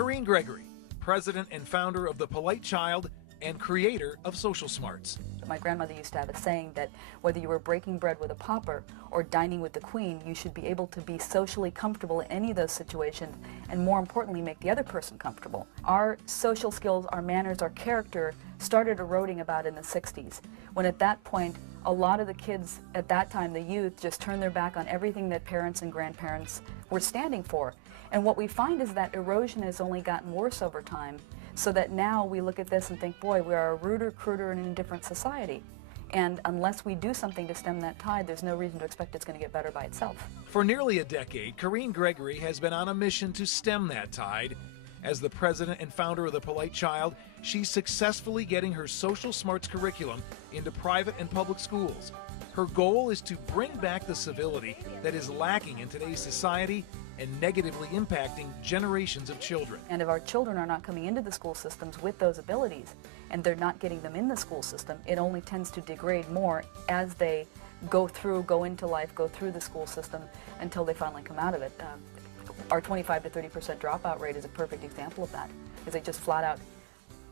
Corinne Gregory, president and founder of The Polite Child and creator of Social Smarts. My grandmother used to have a saying that whether you were breaking bread with a pauper or dining with the queen, you should be able to be socially comfortable in any of those situations, and more importantly, make the other person comfortable. Our social skills, our manners, our character started eroding about in the 60s, when at that point, a lot of the kids at that time, the youth, just turned their back on everything that parents and grandparents were standing for. And what we find is that erosion has only gotten worse over time, so that now we look at this and think, boy, we are a ruder, cruder, and indifferent society. And unless we do something to stem that tide, there's no reason to expect it's going to get better by itself. For nearly a decade, Corinne Gregory has been on a mission to stem that tide. As the president and founder of The Polite Child, she's successfully getting her Social Smarts curriculum into private and public schools. Her goal is to bring back the civility that is lacking in today's society and negatively impacting generations of children. And if our children are not coming into the school systems with those abilities, and they're not getting them in the school system, it only tends to degrade more as they go into life, go through the school system until they finally come out of it. Our 25 to 30% dropout rate is a perfect example of that, because they just flat out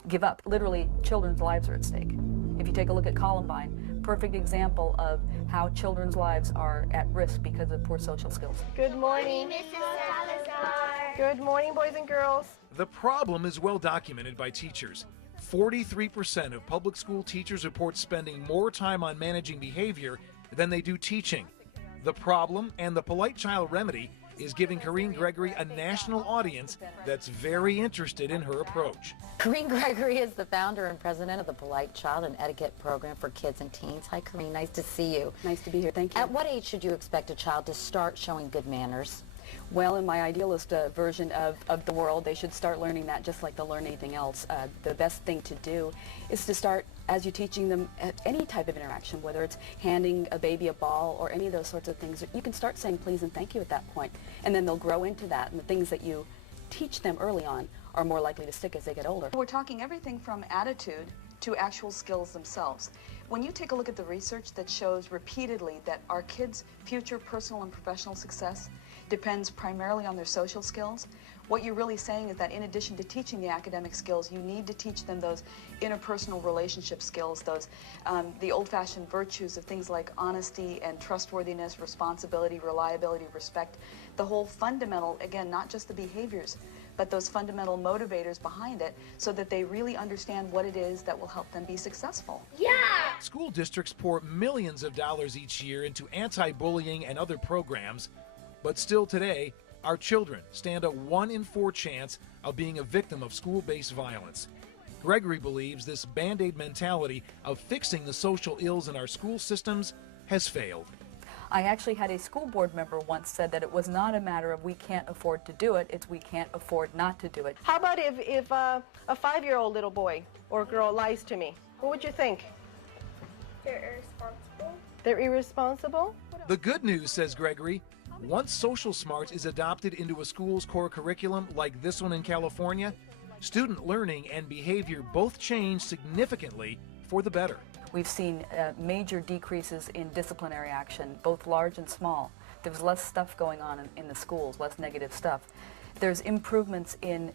give up. Literally, children's lives are at stake. If you take a look at Columbine, perfect example of how children's lives are at risk because of poor social skills. Good morning, Mrs. Salazar. Good morning, boys and girls. The problem is well documented by teachers. 43% of public school teachers report spending more time on managing behavior than they do teaching. The problem and the Polite Child remedy is giving Corinne Gregory a national audience that's very interested in her approach. Corinne Gregory is the founder and president of the Polite Child and Etiquette Program for kids and teens. Hi, Corinne. Nice to see you. Nice to be here. Thank you. At what age should you expect a child to start showing good manners? Well, in my idealist version of the world, they should start learning that just like they'll learn anything else. The best thing to do is to start as you're teaching them at any type of interaction, whether it's handing a baby a ball or any of those sorts of things. You can start saying please and thank you at that point, and then they'll grow into that, and the things that you teach them early on are more likely to stick as they get older. We're talking everything from attitude to actual skills themselves. When you take a look at the research that shows repeatedly that our kids' future personal and professional success depends primarily on their social skills, what you're really saying is that in addition to teaching the academic skills, you need to teach them those interpersonal relationship skills, those the old-fashioned virtues of things like honesty and trustworthiness, responsibility, reliability, respect, the whole fundamental, again, not just the behaviors, but those fundamental motivators behind it, so that they really understand what it is that will help them be successful. Yeah! School districts pour millions of dollars each year into anti-bullying and other programs, but still today, our children stand a 1 in 4 chance of being a victim of school-based violence. Gregory believes this Band-Aid mentality of fixing the social ills in our school systems has failed. I actually had a school board member once said that it was not a matter of we can't afford to do it, it's we can't afford not to do it. How about if a 5-year-old little boy or girl lies to me? What would you think? They're irresponsible. They're irresponsible? The good news, says Gregory, once Social Smarts is adopted into a school's core curriculum like this one in California, student learning and behavior both change significantly for the better. We've seen major decreases in disciplinary action, both large and small. There's less stuff going on in the schools, less negative stuff. There's improvements in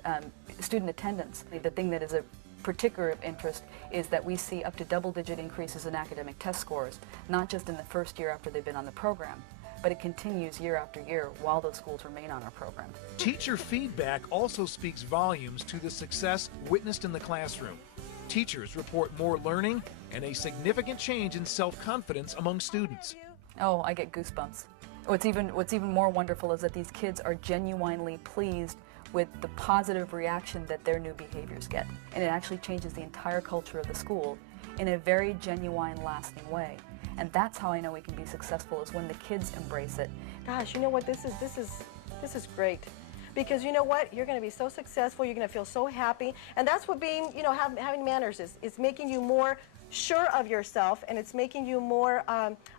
student attendance. The thing that is a particular interest is that we see up to double-digit increases in academic test scores, not just in the first year after they've been on the program, but it continues year after year while those schools remain on our program. Teacher feedback also speaks volumes to the success witnessed in the classroom. Teachers report more learning and a significant change in self-confidence among students. Oh, I get goosebumps. What's even more wonderful is that these kids are genuinely pleased with the positive reaction that their new behaviors get. And it actually changes the entire culture of the school in a very genuine, lasting way. And that's how I know we can be successful, is when the kids embrace it. Gosh, you know what, this is great. Because you know what, you're going to be so successful, you're going to feel so happy, and that's what being, you know, having manners is. It's making you more sure of yourself, and it's making you more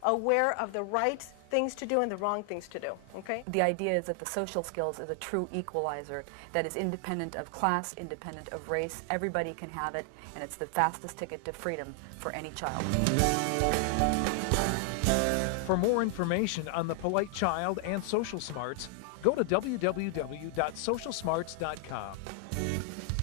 aware of the right things to do and the wrong things to do, okay? The idea is that the social skills is a true equalizer that is independent of class, independent of race. Everybody can have it, and it's the fastest ticket to freedom for any child. For more information on the Polite Child and Social Smarts, go to www.socialsmarts.com.